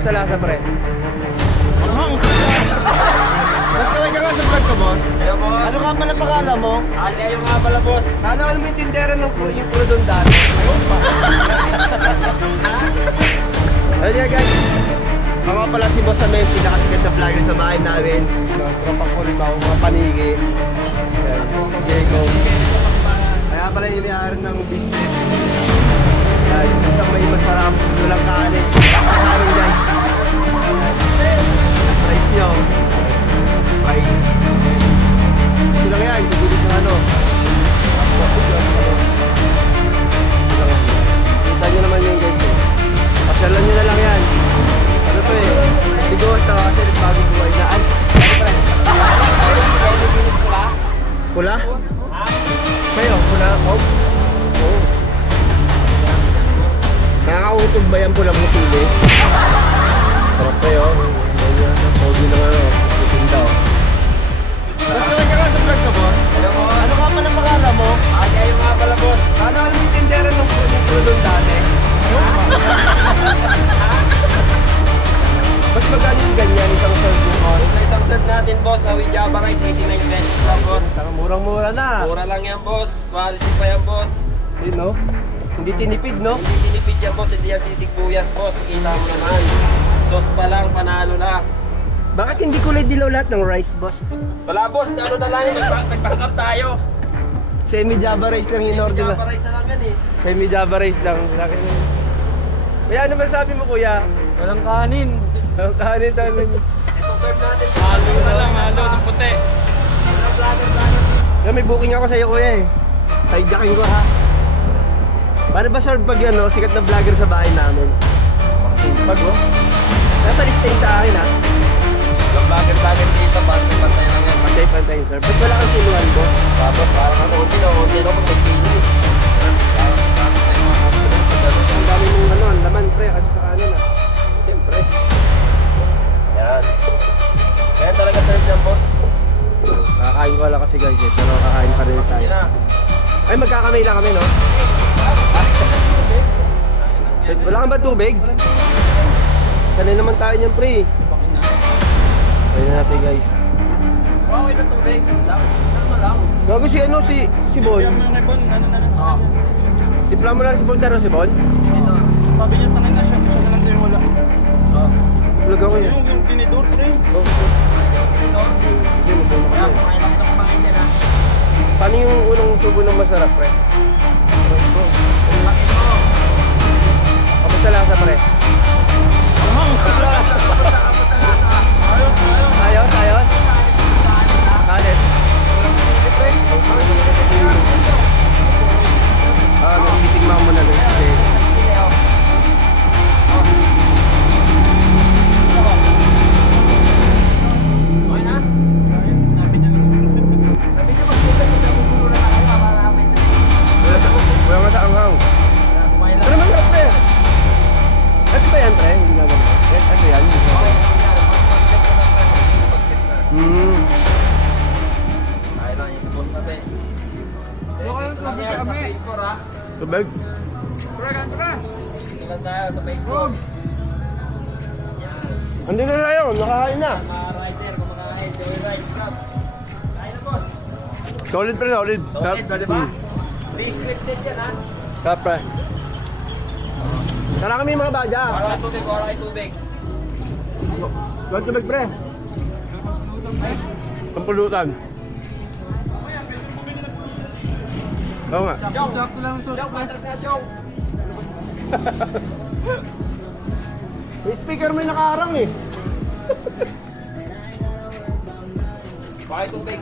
Kamusta lasa, pre? Mas kaway ka nga sa vlog ko, boss. Hello, boss. Ano nga pala pangalan mo? Ali, yung nga pala, boss. Sana alam mo yung tindera ng yung pro doon dati. Ayun nga, guys. Ako pala si Boss Amen, pinakasikat na vlogger sa bahay namin. Tropang ko rin ako, mga panigi. Ayan, Diego. Kaya pala iniaaral ng business. Ayan, isang may masarap, walang kanin. Kanin, guys. Price nyo. Price. Ito lang yan, gugulit ng ano. Kita nyo naman yun, guys. Pasyalan nyo na lang yan. Ano to eh? Bigos na kasi bagong buhay na. Ay, pula? Kayo, pula? Oh. Oo. Nakakautog ba yan pulang musili? Sarap kayo. Pogi na ano. Putinda oh. Basta ka nga sa vlog ka, boss? Hello, boss. Ano nga pala pangalan mo? Ali, yung nga pala, boss. Sana alam mo yung tindera ng pro doon dati. Mas magkano yung ganyan, isang serve mo. Sa isang serve natin, boss, Hawi Java Rice, 89 pesos lang, boss. Saka murang-mura na. Mura lang yan, boss. Quality pa yan, boss. Yun, no? Hindi tinipid, no? Hindi tinipid yan, boss. Hindi yan sisigbuyas, boss. Kita mo naman. Sauce pa lang, panalo na. Bakit hindi kulay dilaw lahat ng rice, boss? Wala, boss. Ano na lang, nagpakap tayo. Semi-java rice lang yung order Java na. Rice na lang yan, eh. Semi-java rice lang. Kaya ano masabi mo, kuya? Walang kanin. Ang kanin tayo. Itong serve natin. Halo na lang, halo ng puti. May booking ako sa'yo, kuya eh. Hijakin ko, ha? Paano ba serve pag yan, no? Sikat na vlogger sa bahay namin. Pag, oh. Napalistay sa akin, ha? Yung bagay dito, pantay lang yan. Pantay-pantay, sir. Ba't wala kang kinuhan, ko? Tapos parang ang unti lang pag may kini. Ang dami mong ano, ang laman, pre. Kasi sa kanin, ha? Siyempre. Yan. Kaya talaga serve yan, boss. Nakakain ko lang kasi, guys, eh. Pero kakain pa rin tayo. Yan na. Ay, magkakamay lang kami, no? Wala kang ba tubig? Sanay naman tayo niyan, pre. Ayun na natin, guys. Wow, ito tubig. Tama lang. Gago si ano, si Bon. Tipla mo na si Bon, taro si Bon. Ito. Sabi niya, tangin na siya. Siya na lang tayo wala. Vlog ako niya. Yung tinidor, pre. Ito. Hindi mo puno Kaya ka. kumain lang ito kumain din, ha. Paano yung unang subo ng masarap, pre? Laki mo. Kamusta lasa, pre? Ayos, ayos. Kanin. Nagtitigma mo na guys kasi Okay na? Sabi niya magtubig, nabubulo na kayo, marami. wala nga sa anghang. Kumain lang. Ano masarap, pre? Ito ba yan, pre? Hindi gagawin. Ito yan. Tayo lang yung boss natin. Dito lang yan sa Facebook, ha. Tubig. Dito lang tayo sa Facebook. Yan. Andun na tayo, nakakain na. Mga rider, kumakain, joyride, club. Kain na, boss. Solid, pre, solid. Solid, di ba? Pre-scripted yan, ha. Sarap, pre. Tara kami mga badya. Wala kay tubig. Huwag tubig, pre. Pampulutan. Oo nga. Jong, sakto lang ang sauce, patras na, Jong. May speaker may nakaarang eh. Baka tubig.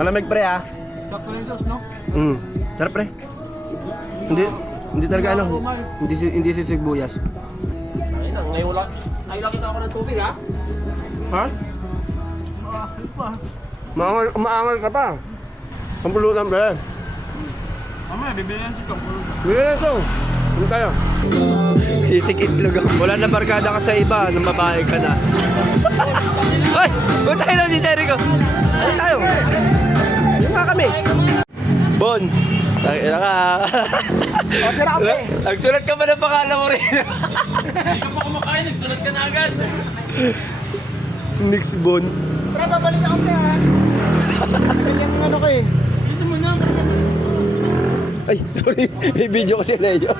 Malamig, pre, ha? Sakto lang yung sauce, no? Sarap, pre. Hindi talaga ano. Hindi sisibuyas. Ayun na, ngayon lang kita ako ng tubig, ha? Ha? Ano pa? Maangal ka pa. Pampulutan, pre. Mamaya, bibili yan si Tom. Bigyan na ito. Ano tayo? Sisik itlog ako. Wala na barkada ka sa iba. Nang babae ka na. Ay! Kung tayo lang si Jericho. Ano tayo? Yung nga kami. Bon, Tangina ka. Order ako eh. Nagsulat ka ba ng pangalan mo rin? Hindi ka pa kumakain, nagsunod ka na agad. Next bone. Pre, babalik ako pre ha. Tagal yung ano ko eh. Bilisan mo na. Ay, sorry. May video ko si Leo.